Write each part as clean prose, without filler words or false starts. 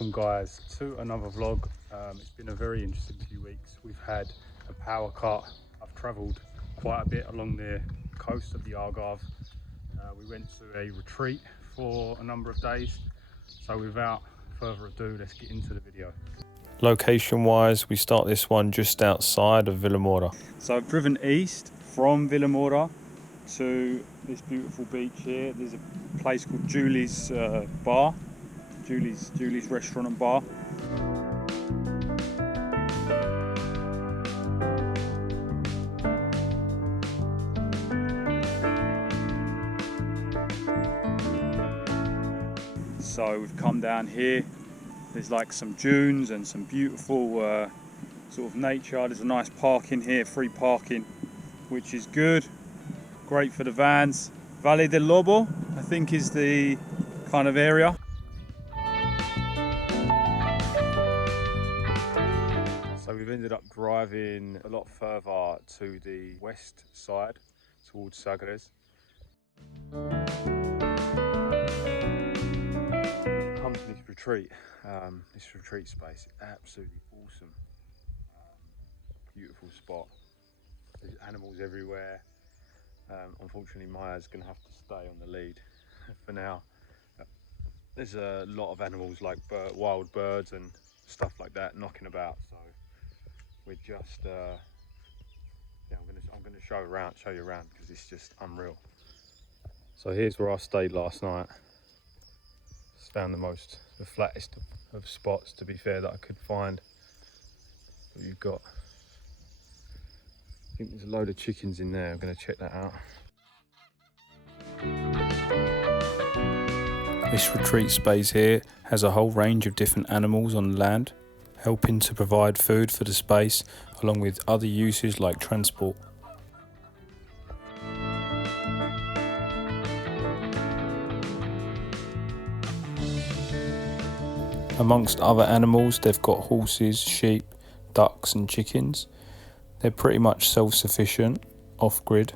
Welcome guys to another vlog. It's been a very interesting few weeks. We've had a power cut. I've travelled quite a bit along the coast of the Algarve. We went to a retreat for a number of days. So without further ado, let's get into the video. Location wise, we start this one just outside of Vilamora. So I've driven east from Vilamora to this beautiful beach here. There's a place called Julie's bar. Julie's restaurant and bar. So we've come down here. There's like some dunes and some beautiful sort of nature. There's a nice parking here, free parking, which is good. Great for the vans. Valle del Lobo, I think, is the kind of area. So we've ended up driving a lot further to the west side, towards Sagres. Come to this retreat space, absolutely awesome. Beautiful spot. There's animals everywhere. Unfortunately, Maya's going to have to stay on the lead for now. There's a lot of animals like wild birds and stuff like that knocking about. So we're just, I'm gonna show you around because it's just unreal. So here's where I stayed last night. Just found the flattest of spots, to be fair, that I could find. But you've got, I think there's a load of chickens in there. I'm gonna check that out. This retreat space here has a whole range of different animals on land, helping to provide food for the space, along with other uses like transport. Amongst other animals, they've got horses, sheep, ducks and chickens. They're pretty much self-sufficient, off-grid.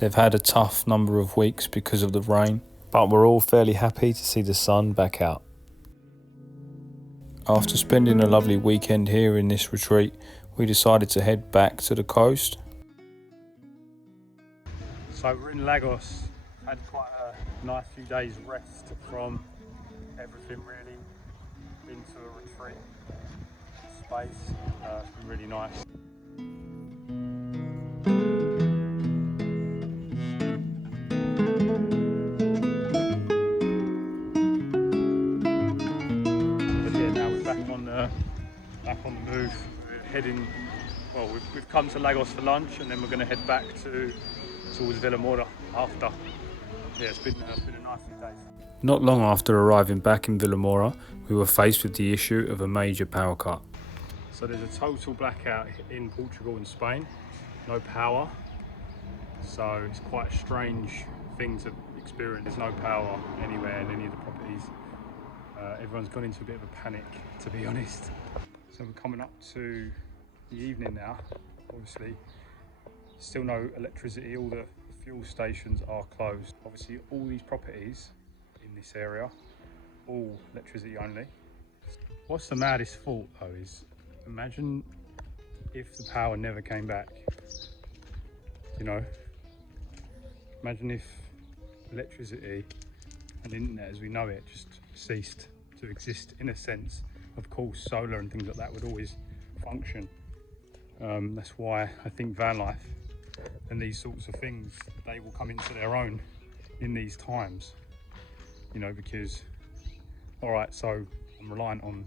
They've had a tough number of weeks because of the rain, but we're all fairly happy to see the sun back out. After spending a lovely weekend here in this retreat, we decided to head back to the coast. So we're in Lagos. Had quite a nice few days rest from everything really. Been to a retreat space. It's been really nice. But yeah, now we're back on the move. We're heading. Well, we've come to Lagos for lunch, and then we're going to head back towards Vilamora after. Yeah, it's been a nice few days. Not long after arriving back in Vilamora, we were faced with the issue of a major power cut. So there's a total blackout in Portugal and Spain, no power. So it's quite a strange thing to experience. There's no power anywhere in any of the properties. Everyone's gone into a bit of a panic, to be honest. So we're coming up to the evening now. Obviously, still no electricity. All the fuel stations are closed. Obviously, all these properties in this area, all electricity only. What's the maddest thought though is, imagine if the power never came back. You know, imagine if electricity and internet as we know it just ceased to exist in a sense. Of course, solar and things like that would always function. That's why I think van life and these sorts of things, they will come into their own in these times. You know, because, all right, so I'm reliant on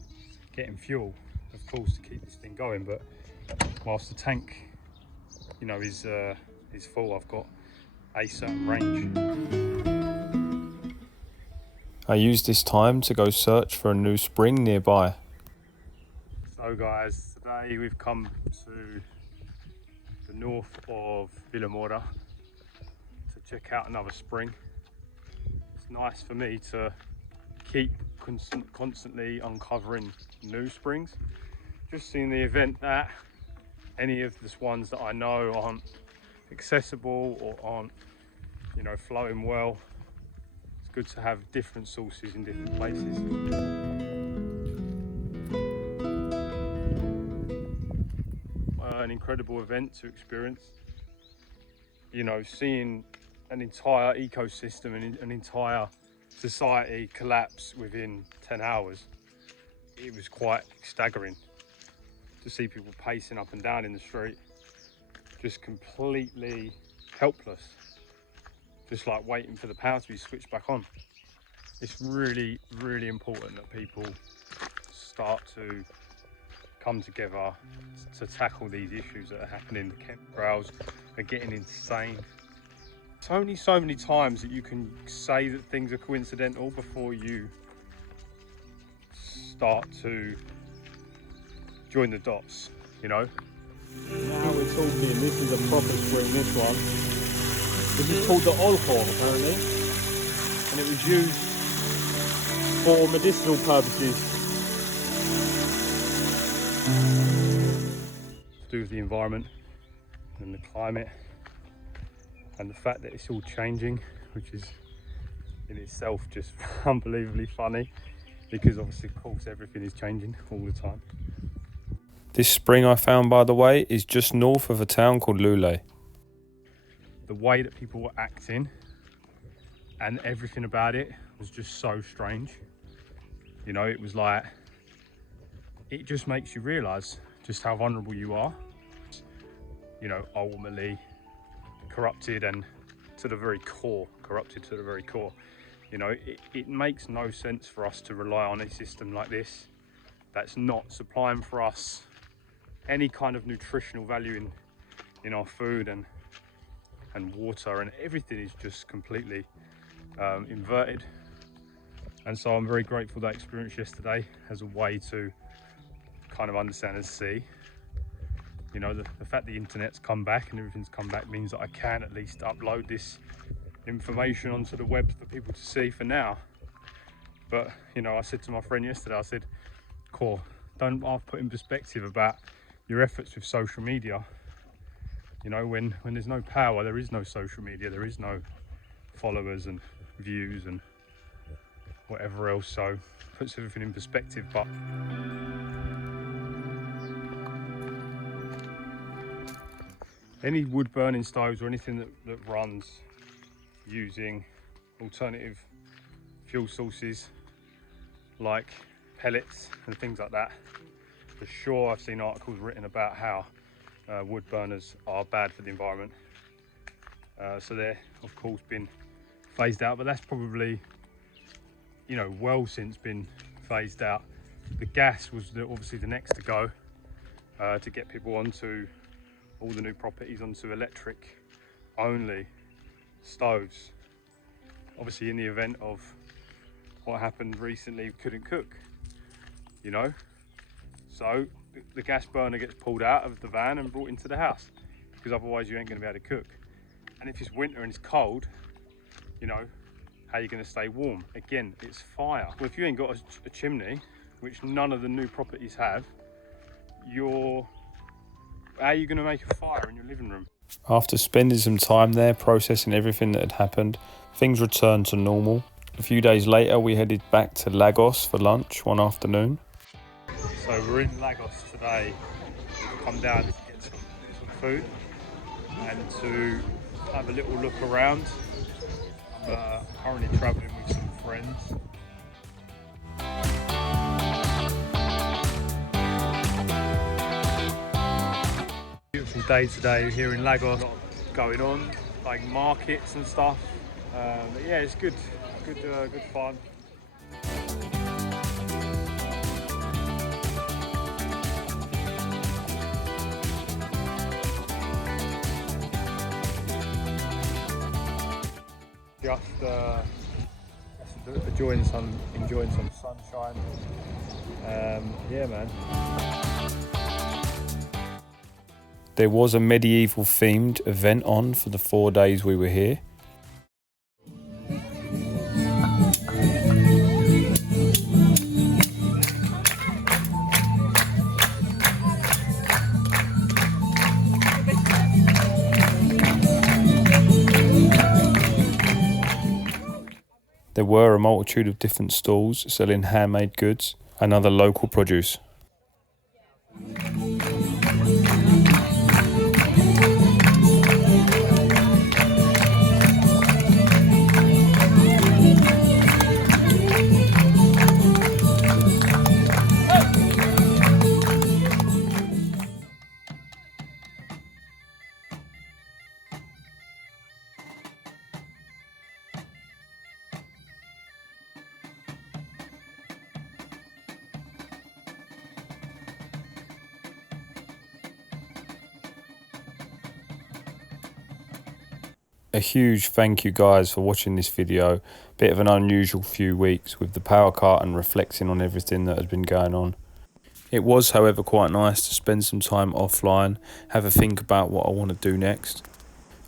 getting fuel, of course, to keep this thing going. But whilst the tank, you know, is full, I've got a certain range. I used this time to go search for a new spring nearby. So guys, today we've come to the north of Vilamora to check out another spring. It's nice for me to keep constantly uncovering new springs, just in the event that any of the ones that I know aren't accessible or aren't, you know, flowing well. It's good to have different sources in different places. an incredible event to experience. You know, seeing an entire ecosystem and an entire society collapse within 10 hours. It was quite staggering to see people pacing up and down in the street, just completely helpless, just like waiting for the power to be switched back on. It's really, really important that people start to come together to tackle these issues that are happening. The chemtrails are getting insane. It's only so many times that you can say that things are coincidental before you start to join the dots, you know? Now we're talking, this is a proper spring, this one. This is called the Algarve apparently, and it was used for medicinal purposes. To do with the environment and the climate and the fact that it's all changing, which is in itself just unbelievably funny, because obviously of course everything is changing all the time. This spring I found, by the way, is just north of a town called Lule. The way that people were acting and everything about it was just so strange. You know, it was like, it just makes you realise just how vulnerable you are. You know, ultimately corrupted and to the very core, You know, it makes no sense for us to rely on a system like this that's not supplying for us any kind of nutritional value in our food and water, and everything is just completely inverted. And so I'm very grateful that I experienced yesterday as a way to kind of understand and see, you know, the fact the internet's come back and everything's come back means that I can at least upload this information onto the web for people to see for now. But, you know, I said to my friend yesterday, I said, Core, don't half put in perspective about your efforts with social media. You know, when there's no power, there is no social media, there is no followers and views and whatever else, so puts everything in perspective. But any wood burning stoves or anything that runs using alternative fuel sources like pellets and things like that, for sure I've seen articles written about how wood burners are bad for the environment. So they're of course been phased out, but that's probably, you know, well since been phased out. The gas was obviously the next to go, to get people onto all the new properties onto electric only stoves. Obviously in the event of what happened recently, couldn't cook, you know, so the gas burner gets pulled out of the van and brought into the house, because otherwise you ain't going to be able to cook. And if it's winter and it's cold, you know, how are you going to stay warm? Again, it's fire. Well, if you ain't got a chimney, which none of the new properties have, how are you going to make a fire in your living room? After spending some time there processing everything that had happened, things returned to normal. A few days later we headed back to Lagos for lunch one afternoon. So we're in Lagos today. We've come down to get some food and to have a little look around. I'm currently travelling with some friends. Beautiful day today here in Lagos. A lot going on, like markets and stuff. But yeah, it's good fun. Just enjoying some sunshine. Yeah, man. There was a medieval themed event on for the 4 days we were here. There were a multitude of different stalls selling handmade goods and other local produce. A huge thank you guys for watching this video. Bit of an unusual few weeks with the power cut and reflecting on everything that has been going on. It was, however, quite nice to spend some time offline, have a think about what I want to do next.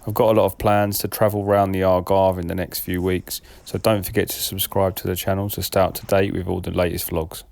I've got a lot of plans to travel around the Algarve in the next few weeks, so don't forget to subscribe to the channel to stay up to date with all the latest vlogs.